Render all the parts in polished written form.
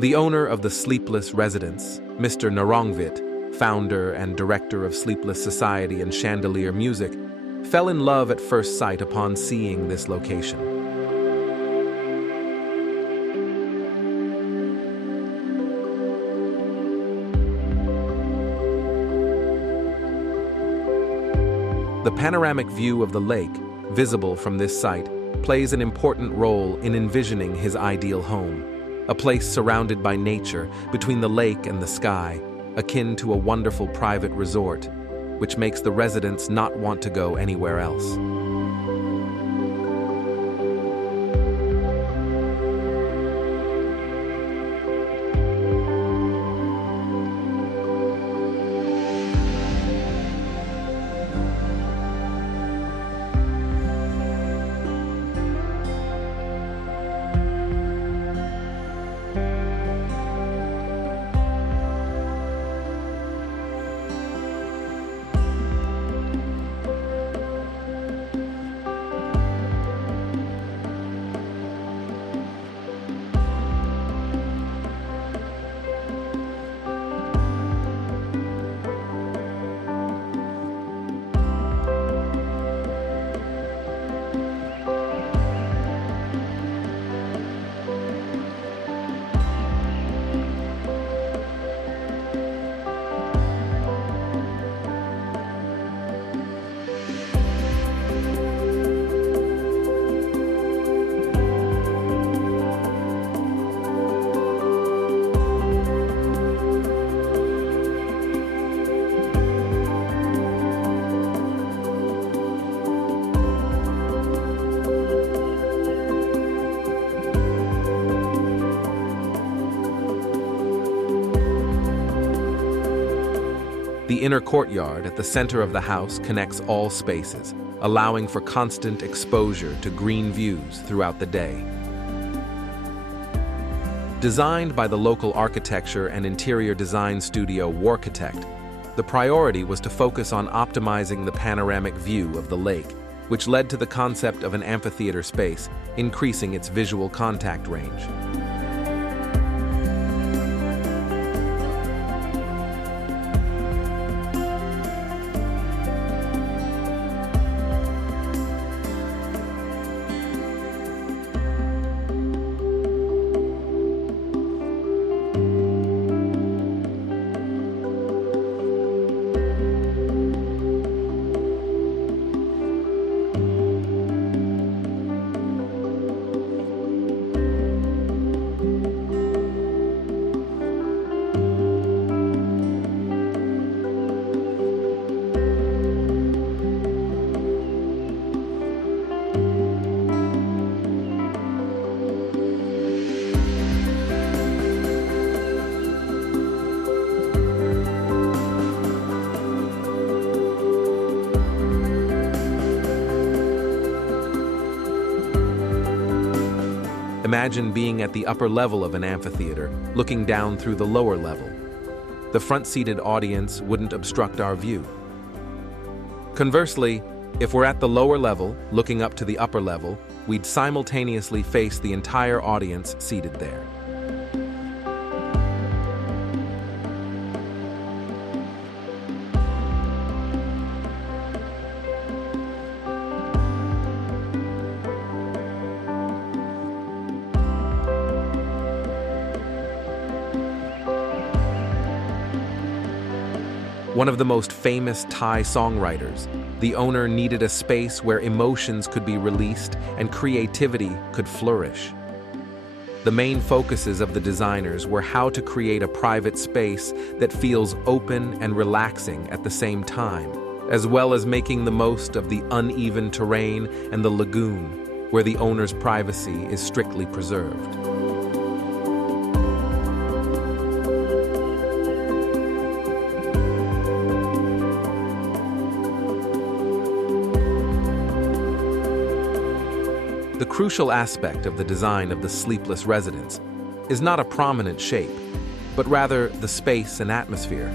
The owner of the Sleepless Residence, Mr. Narongvit, founder and director of Sleepless Society and Chandelier Music, fell in love at first sight upon seeing this location. The panoramic view of the lake, visible from this site, plays an important role in envisioning his ideal home, a place surrounded by nature between the lake and the sky, akin to a wonderful private resort, which makes the residents not want to go anywhere else. The inner courtyard at the center of the house connects all spaces, allowing for constant exposure to green views throughout the day. Designed by the local architecture and interior design studio WARchitect, the priority was to focus on optimizing the panoramic view of the lake, which led to the concept of an amphitheater space, increasing its visual contact range. Imagine being at the upper level of an amphitheater, looking down through the lower level. The front-seated audience wouldn't obstruct our view. Conversely, if we're at the lower level, looking up to the upper level, we'd simultaneously face the entire audience seated there. One of the most famous Thai songwriters, the owner needed a space where emotions could be released and creativity could flourish. The main focuses of the designers were how to create a private space that feels open and relaxing at the same time, as well as making the most of the uneven terrain and the lagoon, where the owner's privacy is strictly preserved. The crucial aspect of the design of the Sleepless Residence is not a prominent shape, but rather the space and atmosphere.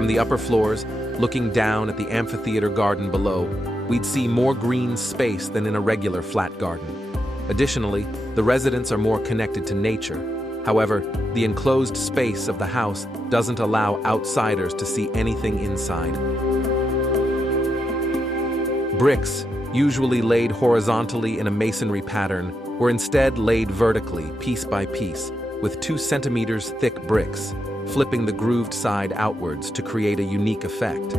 From the upper floors, looking down at the amphitheater garden below, we'd see more green space than in a regular flat garden. Additionally, the residents are more connected to nature. However, the enclosed space of the house doesn't allow outsiders to see anything inside. Bricks, usually laid horizontally in a masonry pattern, were instead laid vertically, piece by piece, with 2 centimeters thick bricks, flipping the grooved side outwards to create a unique effect.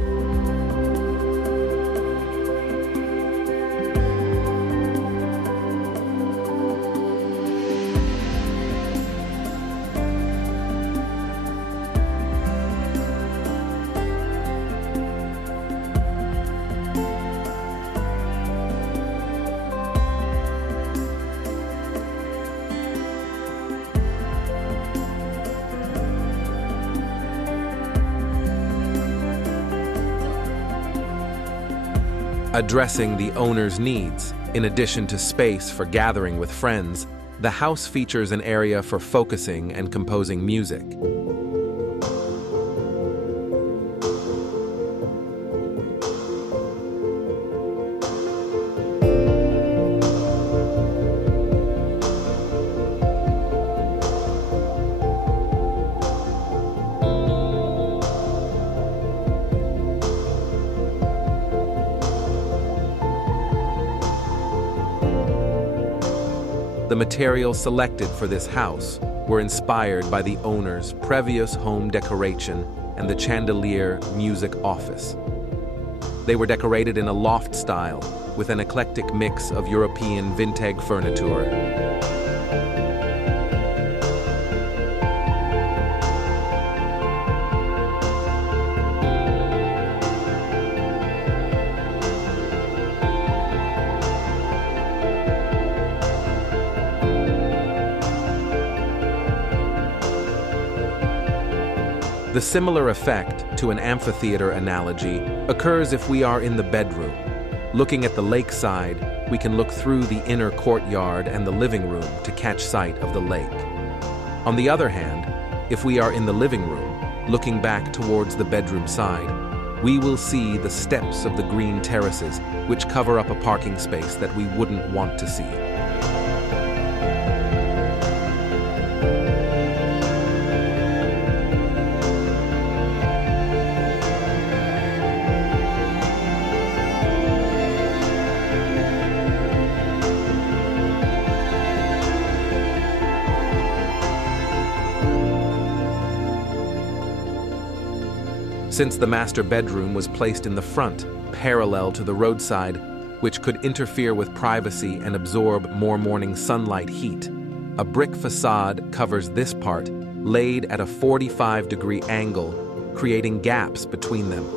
Addressing the owner's needs, in addition to space for gathering with friends, the house features an area for focusing and composing music. The materials selected for this house were inspired by the owner's previous home decoration and the Chandelier music office. They were decorated in a loft style with an eclectic mix of European vintage furniture. The similar effect to an amphitheater analogy occurs if we are in the bedroom. Looking at the lakeside, we can look through the inner courtyard and the living room to catch sight of the lake. On the other hand, if we are in the living room, looking back towards the bedroom side, we will see the steps of the green terraces which cover up a parking space that we wouldn't want to see. Since the master bedroom was placed in the front, parallel to the roadside, which could interfere with privacy and absorb more morning sunlight heat, a brick facade covers this part, laid at a 45-degree angle, creating gaps between them.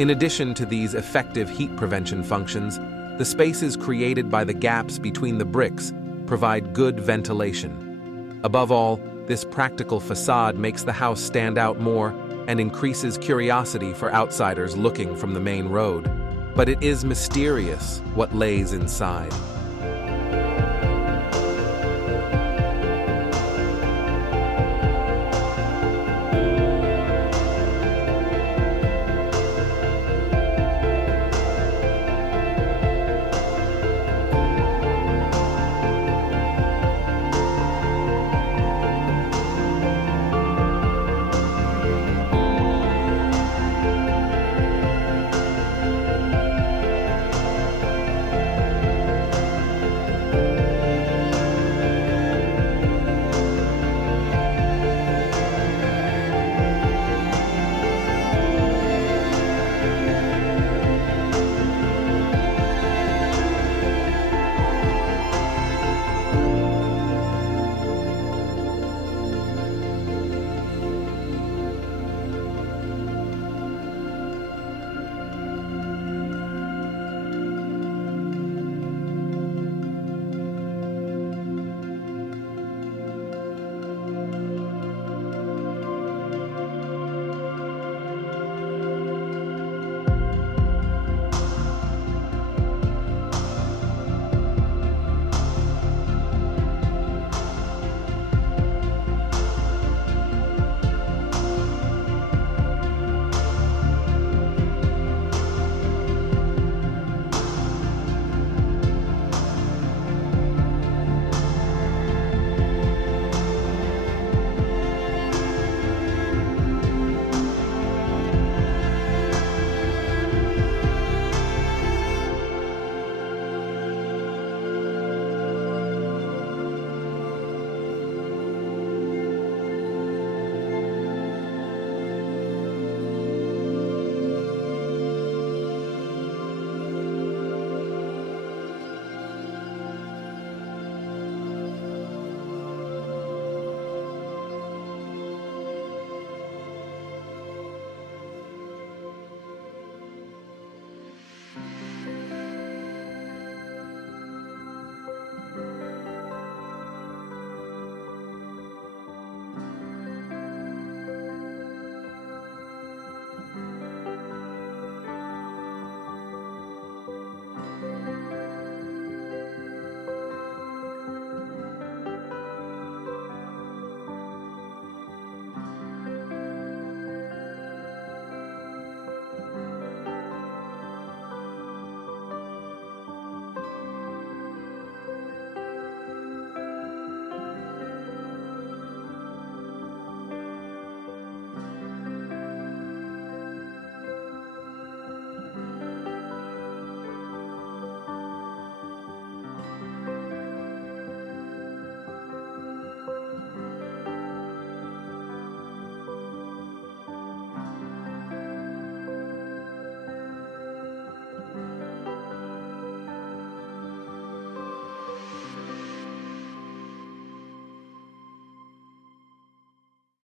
In addition to these effective heat prevention functions, the spaces created by the gaps between the bricks provide good ventilation. Above all, this practical facade makes the house stand out more and increases curiosity for outsiders looking from the main road. But it is mysterious what lays inside.